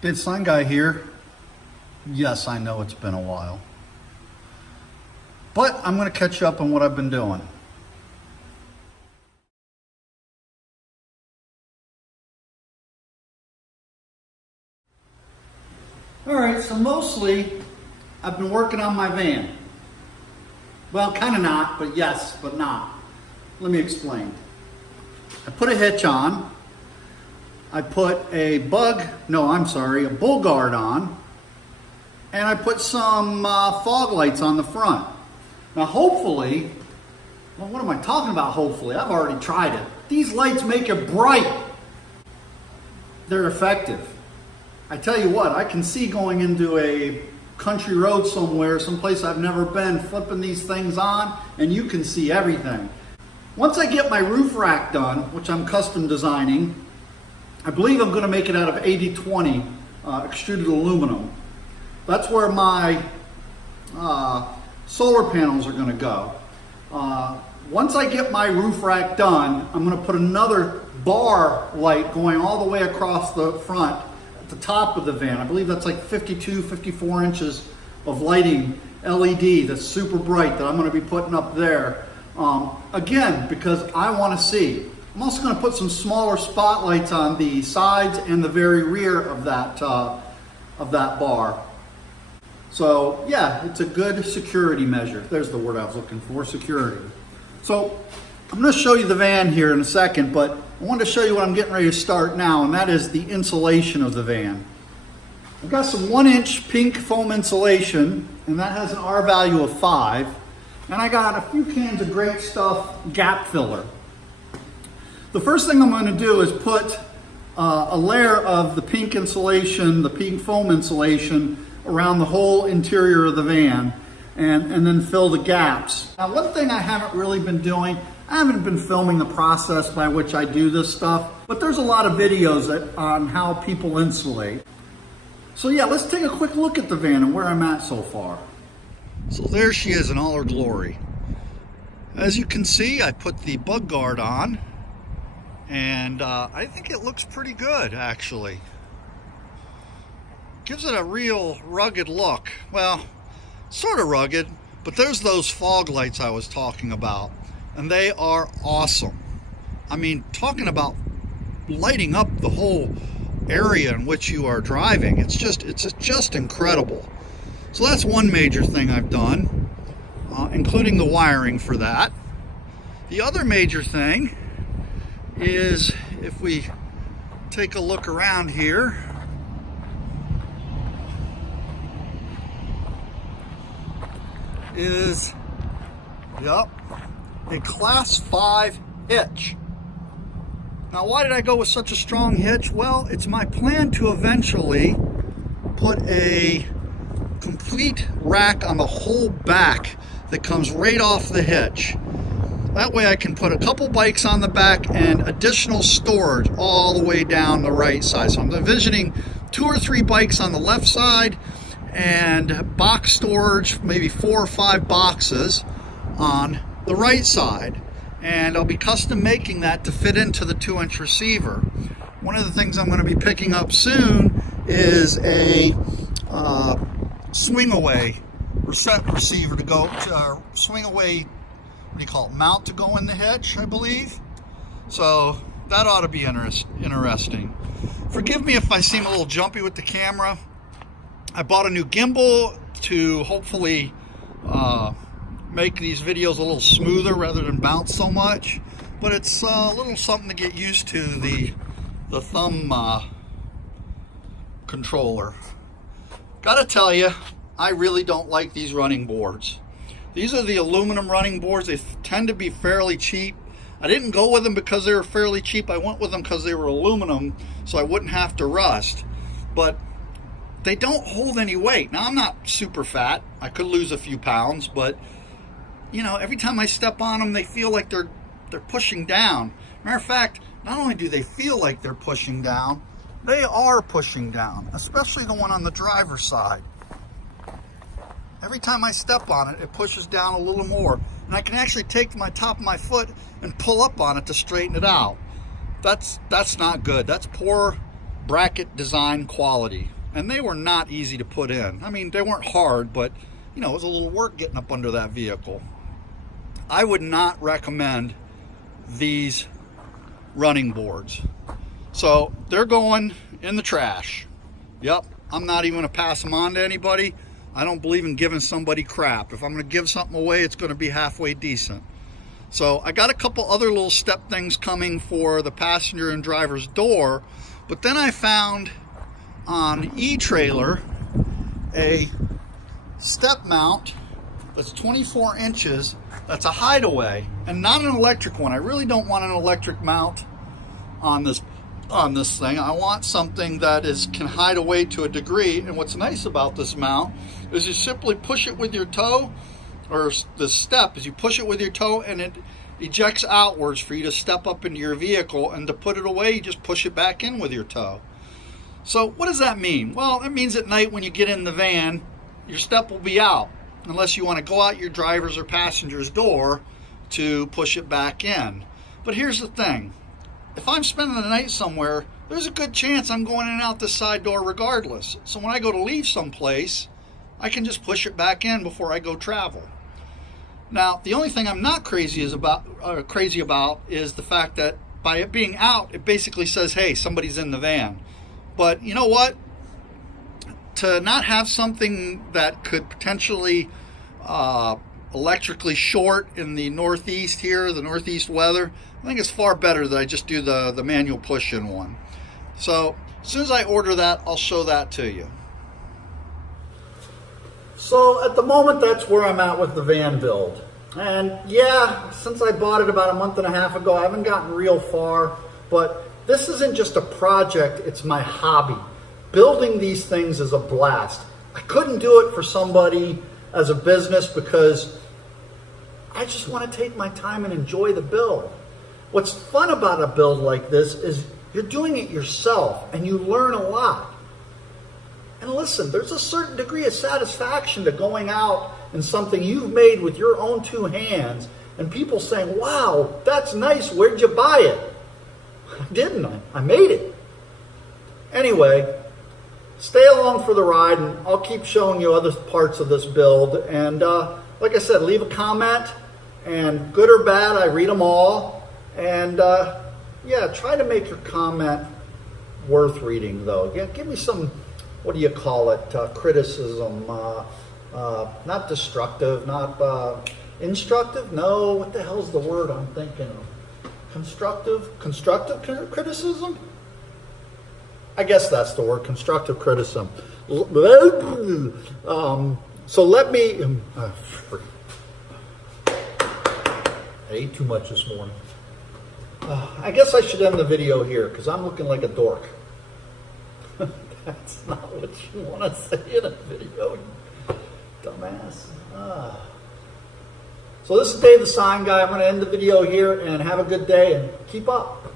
Bid Sign Guy here. Yes, I know it's been a while, but I'm going to catch you up on what I've been doing. All right, so mostly I've been working on my van. Well, kind of not, but yes, but not. Let me explain. I put a hitch on. I put a bull guard on. And I put some fog lights on the front. Now hopefully, well, what am I talking about hopefully? I've already tried it. These lights make it bright. They're effective. I tell you what, I can see going into a country road somewhere, someplace I've never been, flipping these things on, and you can see everything. Once I get my roof rack done, which I'm custom designing, I believe I'm going to make it out of 80/20 extruded aluminum. That's where my solar panels are going to go. Once I get my roof rack done, I'm going to put another bar light going all the way across the front at the top of the van. I believe that's like 52, 54 inches of lighting LED that's super bright that I'm going to be putting up there. Again, because I want to see. I'm also going to put some smaller spotlights on the sides and the very rear of that bar. So yeah, it's a good security measure. There's the word I was looking for, security. So I'm going to show you the van here in a second, but I wanted to show you what I'm getting ready to start now, and that is the insulation of the van. I've got some 1-inch pink foam insulation, and that has an R value of 5. And I got a few cans of Great Stuff gap filler. The first thing I'm going to do is put a layer of the pink insulation, the pink foam insulation, around the whole interior of the van, and then fill the gaps. Now, one thing I haven't really been doing, I haven't been filming the process by which I do this stuff, but there's a lot of videos on how people insulate. So yeah, let's take a quick look at the van and where I'm at so far. So there she is in all her glory. As you can see, I put the bug guard on, and I think it looks pretty good, actually. Gives it a real rugged look. Well, sort of rugged, but there's those fog lights I was talking about, and they are awesome. I mean, talking about lighting up the whole area in which you are driving, it's just incredible. So that's one major thing I've done, including the wiring for that. The other major thing is, if we take a look around here, is, a class 5 hitch. Now, why did I go with such a strong hitch? Well, it's my plan to eventually put a complete rack on the whole back that comes right off the hitch. That way I can put a couple bikes on the back and additional storage all the way down the right side. So I'm envisioning 2 or 3 bikes on the left side and box storage, maybe 4 or 5 boxes on the right side. And I'll be custom making that to fit into the 2-inch receiver. One of the things I'm going to be picking up soon is a swing away receiver to go to swing away, what do you call it, mount to go in the hitch, I believe. So that ought to be interesting. Forgive me if I seem a little jumpy with the camera. I bought a new gimbal to hopefully make these videos a little smoother rather than bounce so much, but it's a little something to get used to, the thumb controller. Gotta tell you, I really don't like these running boards. These are the aluminum running boards. They tend to be fairly cheap. I didn't go with them because they were fairly cheap. I went with them because they were aluminum, so I wouldn't have to rust. But they don't hold any weight. Now, I'm not super fat. I could lose a few pounds, but you know, every time I step on them, they feel like they're pushing down. Matter of fact, not only do they feel like they're pushing down, they are pushing down, especially the one on the driver's side. Every time I step on it, it pushes down a little more. And I can actually take my top of my foot and pull up on it to straighten it out. That's not good. That's poor bracket design quality. And they were not easy to put in. I mean, they weren't hard, but you know, it was a little work getting up under that vehicle. I would not recommend these running boards. So they're going in the trash. Yep, I'm not even gonna pass them on to anybody. I don't believe in giving somebody crap. If I'm gonna give something away, it's gonna be halfway decent. So I got a couple other little step things coming for the passenger and driver's door, but then I found on eTrailer a step mount that's 24 inches. That's a hideaway and not an electric one. I really don't want an electric mount on this thing. I want something that can hide away to a degree. And what's nice about this mount is you simply push it with your toe, or the step is you push it with your toe and it ejects outwards for you to step up into your vehicle, and to put it away you just push it back in with your toe. So what does that mean? Well, it means at night when you get in the van, your step will be out, unless you want to go out your driver's or passenger's door to push it back in. But here's the thing. If I'm spending the night somewhere, there's a good chance I'm going in and out this side door regardless. So when I go to leave someplace, I can just push it back in before I go travel. Now, the only thing I'm not crazy about is the fact that by it being out, it basically says, hey, somebody's in the van. But you know what? To not have something that could potentially electrically short in the northeast here, the northeast weather, I think it's far better that I just do the manual push-in one. So as soon as I order that, I'll show that to you. So at the moment, that's where I'm at with the van build. And yeah, since I bought it about a month and a half ago, I haven't gotten real far, but this isn't just a project, it's my hobby. Building these things is a blast. I couldn't do it for somebody as a business because I just want to take my time and enjoy the build. What's fun about a build like this is you're doing it yourself and you learn a lot. And listen, there's a certain degree of satisfaction to going out in something you've made with your own two hands and people saying, wow, that's nice, where'd you buy it? I didn't, I made it. Anyway, stay along for the ride and I'll keep showing you other parts of this build. And like I said, leave a comment, and good or bad, I read them all. And yeah, try to make your comment worth reading though. Yeah, give me some, what do you call it, criticism, not destructive, not instructive, no, what the hell's the word I'm thinking of? Constructive criticism? I guess that's the word, constructive criticism. So let me, I ate too much this morning. I guess I should end the video here because I'm looking like a dork. That's not what you want to say in a video, dumbass. So this is Dave the Sign Guy. I'm going to end the video here and have a good day and keep up.